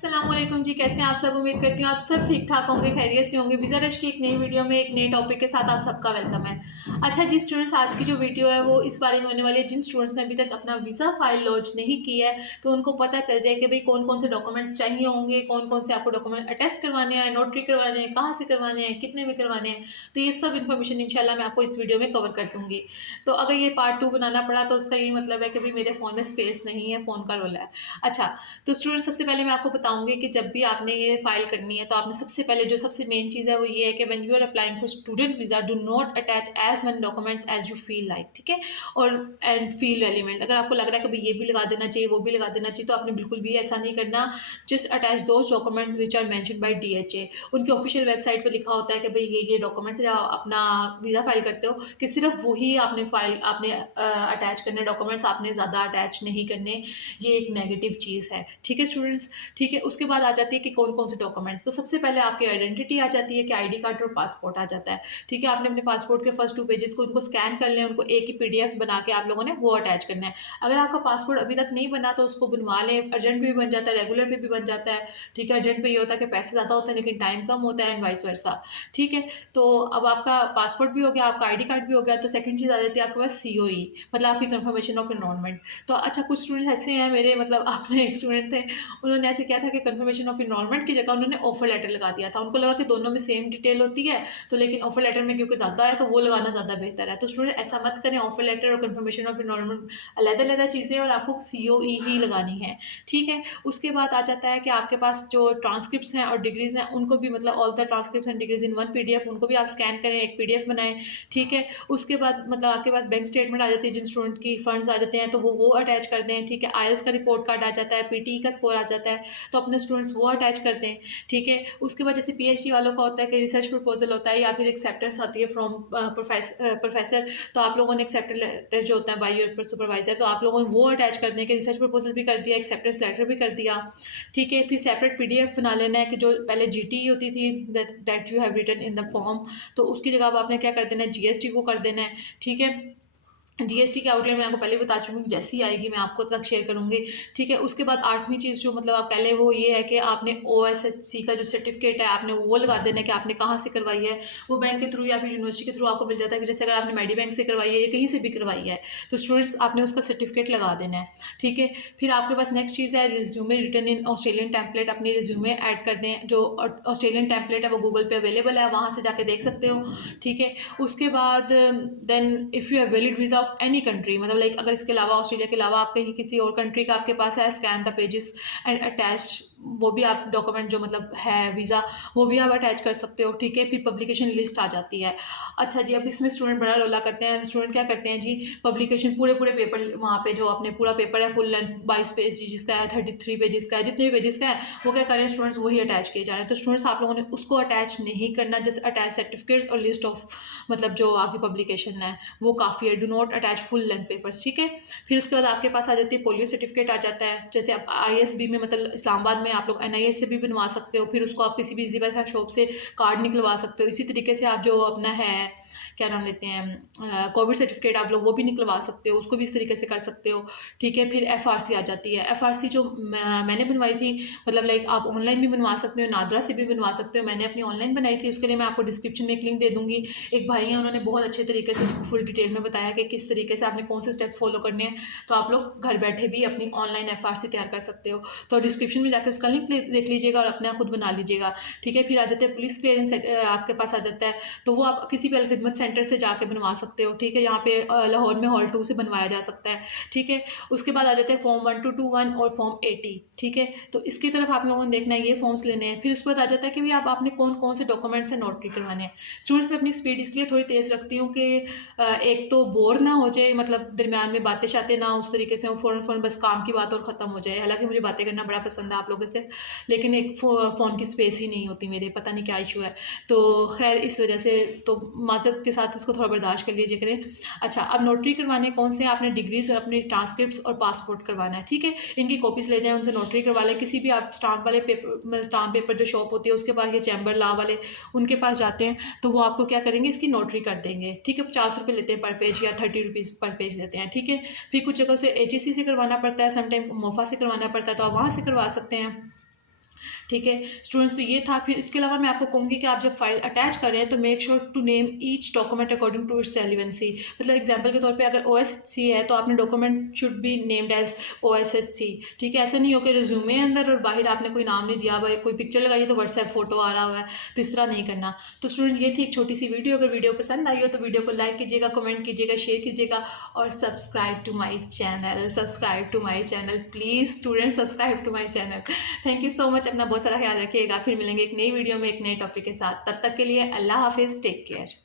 अस्सलामुअलैकुम जी, कैसे हैं आप सब। उम्मीद करती हूँ आप सब ठीक ठाक होंगे, खैरियत से होंगे। वीज़ा रश की एक नई वीडियो में एक नए टॉपिक के साथ आप सबका वेलकम है। अच्छा जी स्टूडेंट्स, आज की जो वीडियो है वो इस बारे में होने वाली है, जिन स्टूडेंट्स ने अभी तक अपना वीज़ा फाइल लॉन्च नहीं की है तो उनको पता चल जाए कि भाई कौन कौन से डॉक्यूमेंट्स चाहिए होंगे, कौन कौन से आपको डॉक्यूमेंट अटेस्ट करवाने हैं, नोटरी करवाने हैं, कहाँ से करवाने हैं, कितने में करवाने हैं। तो ये सब इन्फॉर्मेशन इंशाल्लाह मैं आपको इस वीडियो में कवर कर दूँगी। तो अगर ये पार्ट 2 बनाना पड़ा तो उसका ये मतलब है कि भाई मेरे फ़ोन में स्पेस नहीं है, फ़ोन का रोला है। अच्छा, तो स्टूडेंट सबसे पहले मैं आपको बताऊंगी कि जब भी आपने ये फाइल करनी है तो आपने सबसे पहले जो सबसे मेन चीज़ है वो ये है कि when you are applying for student visa do not attach as one documents as you feel like, ठीक है। और एंड फील रेलिवेंट, अगर आपको लग रहा है कि भाई ये भी लगा देना चाहिए, वो भी लगा देना चाहिए, तो आपने बिल्कुल भी ऐसा नहीं करना। Just attach those documents which are mentioned by DHA। उनकी ऑफिशियल वेबसाइट पर लिखा होता है कि भाई ये डॉक्यूमेंट्स अपना वीज़ा फाइल करते हो कि सिर्फ वही आपने फाइल आपने अटैच करने, डॉक्यूमेंट्स आपने ज़्यादा अटैच नहीं करने। ये एक नेगेटिव चीज़ है, ठीक है स्टूडेंट्स। ठीक है, उसके बाद आ जाती है कि कौन कौन से डॉक्यूमेंट्स। तो सबसे पहले आपकी आइडेंटिटी आ जाती है कि ID कार्ड और पासपोर्ट आ जाता है, ठीक है। आपने अपने पासपोर्ट के फर्स्ट 2 पेजेस को उनको स्कैन कर लें, उनको एक ही PDF बना के आप लोगों ने वो अटैच करना है। अगर आपका पासपोर्ट अभी तक नहीं बना तो उसको बनवा लें, अर्जेंट भी बन जाता है, रेगुलर पे भी बन जाता है, ठीक है। अर्जेंट पे ये होता है कि पैसे ज़्यादा होते हैं लेकिन टाइम कम होता है, एंड वाइस वर्सा, ठीक है। तो अब आपका पासपोर्ट भी हो गया, आपका ID कार्ड भी हो गया, तो सेकंड चीज़ आ जाती है आपके पास COE, मतलब आपकी कंफर्मेशन ऑफ एनरोलमेंट। तो अच्छा, कुछ स्टूडेंट्स ऐसे हैं मेरे, मतलब आपने एक स्टूडेंट थे, उन्होंने ऐसे किया था कि कंफर्मेशन ऑफ एनरोलमेंट की जगह उन्होंने ऑफर लेटर लगा दिया था। उनको लगा कि दोनों में सेम डिटेल होती है, तो लेकिन ऑफर लेटर में क्योंकि ज़्यादा है तो वो लगाना ज़्यादा बेहतर है। तो स्टूडेंट ऐसा मत करें, ऑफर लेटर और कंफर्मेशन ऑफ एनरोलमेंट अलग-अलग चीज़ें और आपको COE ही लगानी है, ठीक है। उसके बाद आ जाता है कि आपके पास जो ट्रांसक्रिप्ट्स हैं और डिग्रीज हैं उनको भी, मतलब all the transcripts and degrees in one PDF, उनको भी आप स्कैन करें, एक PDF बनाएं, ठीक है। उसके बाद मतलब आपके पास बैंक स्टेटमेंट आ जाती है, जिन स्टूडेंट की फंड्स आ जाते हैं तो वो अटैच कर दें, ठीक है। IELTS का रिपोर्ट कार्ड आ जाता है, PTE का स्कोर आ जाता है, तो अपने स्टूडेंट्स वो अटैच करते हैं, ठीक है। उसके बाद जैसे PhD वालों का होता है कि रिसर्च प्रपोजल होता है या फिर एक्सेप्टेंस आती है फ्रॉम प्रोफेसर, तो आप लोगों ने एक्सेप्टेंस लेटर जो होता है बाय योर सुपरवाइजर, तो आप लोगों ने वो अटैच कर दें कि रिसर्च प्रपोजल भी कर दिया, एक्सेप्टेंस लेटर भी कर दिया, ठीक है। फिर सेपरेट PDF बना लेना है कि जो पहले GT होती थी, that you have written in the form, तो उसकी जगह अब आपने क्या कर देना है, GST को कर देना है, ठीक है। GST की आउटलाइन मैं आपको पहले बता चुकी हूँ, जैसी आएगी मैं आपको तक शेयर करूँगी, ठीक है। उसके बाद 8वीं चीज़ जो मतलब आप कह लें वो ये है कि आपने OSHC का जो सर्टिफिकेट है आपने वो लगा देना है कि आपने कहाँ से करवाई है। वो बैंक के थ्रू या फिर यूनिवर्सिटी के थ्रू आपको मिल जाता है कि जैसे अगर आपने मेडी बैंक से करवाई है या कहीं से भी करवाई है तो स्टूडेंट्स आपने उसका सर्टिफिकेट लगा देना है, ठीक है। फिर आपके पास नेक्स्ट चीज़ है रिज्यूमे रिटर्न इन ऑस्ट्रेलियन टेम्पलेट, अपनी रिज्यूमे ऐड कर दें। जो ऑस्ट्रेलियन टेम्पलेट है वो गूगल पे अवेलेबल है, वहाँ से जाके देख सकते हो, ठीक है। उसके बाद then if you have valid visa of any country, मतलब लाइक अगर इसके अलावा ऑस्ट्रेलिया के अलावा आप कहीं किसी और कंट्री का आपके पास है, scan the pages and attach, वो भी आप डॉक्यूमेंट जो मतलब है वीज़ा वो भी आप अटैच कर सकते हो, ठीक है। फिर पब्लिकेशन लिस्ट आ जाती है। अच्छा जी, अब इसमें स्टूडेंट बड़ा रोला करते हैं। स्टूडेंट क्या करते हैं जी, पब्लिकेशन पूरे पेपर वहाँ पे जो अपने पूरा पेपर है फुल लेंथ 22 पेजेस का है, 33 पेजेस का है, जितने भी पेजेस का है वो क्या करें स्टूडेंट्स वही अटैच किए जा रहे हैं। तो स्टूडेंट्स आप लोगों ने उसको अटैच नहीं करना, जस्ट अटैच सर्टिफिकेट्स और लिस्ट ऑफ मतलब जो आपकी पब्लिकेशन है वो काफ़ी है। Do not attach full length papers, ठीक है। फिर उसके बाद आपके पास आ जाती है पोलियो सर्टिफिकेट आ जाता है, जैसे आप ISB में मतलब इस्लामाबाद में आप लोग NIH से भी बनवा सकते हो, फिर उसको आप किसी भी इजी पैसा शॉप से कार्ड निकलवा सकते हो। इसी तरीके से आप जो अपना है क्या नाम लेते हैं कोविड सर्टिफिकेट आप लोग वो भी निकलवा सकते हो, उसको भी इस तरीके से कर सकते हो, ठीक है। फिर FRC आ जाती है। FRC जो मैंने बनवाई थी, मतलब लाइक आप ऑनलाइन भी बनवा सकते हो, नादरा से भी बनवा सकते हो। मैंने अपनी ऑनलाइन बनाई थी, उसके लिए मैं आपको डिस्क्रिप्शन में एक लिंक दे दूँगी। एक भाई हैं उन्होंने बहुत अच्छे तरीके से उसको फुल डिटेल में बताया कि किस तरीके से आपने कौन से स्टेप्स फॉलो करने हैं, तो आप लोग घर बैठे भी अपनी ऑनलाइन FRC तैयार कर सकते हो। तो डिस्क्रिप्शन में जाकर उसका लिंक देख लीजिएगा और अपना खुद बना लीजिएगा, ठीक है। फिर आ जाते हैं पुलिस क्लियरेंस आपके पास आ जाता है, तो वो आप किसी भी अलखिदमत सेंटर से जाके बनवा सकते हो, ठीक है। यहाँ पे लाहौर में हॉल 2 से बनवाया जा सकता है, ठीक है। उसके बाद आ जाते हैं फॉर्म 1221 और फॉर्म 80, ठीक है। तो इसकी तरफ आप लोगों ने देखना है, ये फॉर्म्स लेने हैं। फिर उसके बाद आ जाता है कि भाई आप आपने कौन कौन से डॉक्यूमेंट्स से नोटरी करवाने हैं। स्टूडेंट्स में अपनी स्पीड इसलिए थोड़ी तेज़ रखती हूँ कि एक तो बोर ना हो जाए, मतलब दरमियान में बातें शातें ना उस तरीके से फ़ौरन बस काम की बात और ख़त्म हो जाए। हालांकि मुझे बातें करना बड़ा पसंद है आप लोगों से, लेकिन एक फ़ोन की स्पेस ही नहीं होती मेरे, पता नहीं क्या इशू है। तो खैर इस वजह से तो माज़रत के साथ इसको थोड़ा बर्दाश्त कर लीजिए करें। अच्छा, अब नोटरी करवाने कौन से, आपने डिग्रीज और अपनी ट्रांसक्रिप्ट्स और पासपोर्ट करवाना है, ठीक है। इनकी कॉपीज़ ले जाएँ, उनसे नोटरी करवा लें। किसी भी आप स्टाम्प वाले पेपर, स्टाम्प पेपर जो शॉप होती है उसके पास, या चैम्बर लॉ वाले उनके पास जाते हैं तो वो आपको क्या करेंगे, इसकी नोटरी कर देंगे, ठीक है। 50 रुपये लेते हैं पर पेज या 30 रुपीज़ पर पेज लेते हैं, ठीक है। फिर कुछ जगह से HEC से करवाना पड़ता है, समटाइम मोफा से करवाना पड़ता है, तो आप वहाँ से करवा सकते हैं। ठीक है स्टूडेंट्स, तो ये था। फिर इसके अलावा मैं आपको कहूँगी कि आप जब फाइल अटैच कर रहे हैं तो make sure to name each document according to its relevancy. मतलब एग्जांपल के तौर पे अगर OSHC है तो आपने document should be named as OSHC। ठीक है, ऐसे नहीं हो कि रिज्यूमे अंदर और बाहर आपने कोई नाम नहीं दिया, भाई कोई पिक्चर लगाई तो व्हाट्सएप फोटो आ रहा हुआ है, तो इस तरह नहीं करना। तो स्टूडेंट ये थी एक छोटी सी वीडियो। अगर वीडियो पसंद आई हो तो वीडियो को लाइक कीजिएगा, कमेंट कीजिएगा, शेयर कीजिएगा और subscribe to my channel please student, subscribe to my channel. Thank you so much. अपना बहुत सारा ख्याल रखिएगा। फिर मिलेंगे एक नई वीडियो में एक नए टॉपिक के साथ। तब तक के लिए अल्लाह हाफिज़, टेक केयर।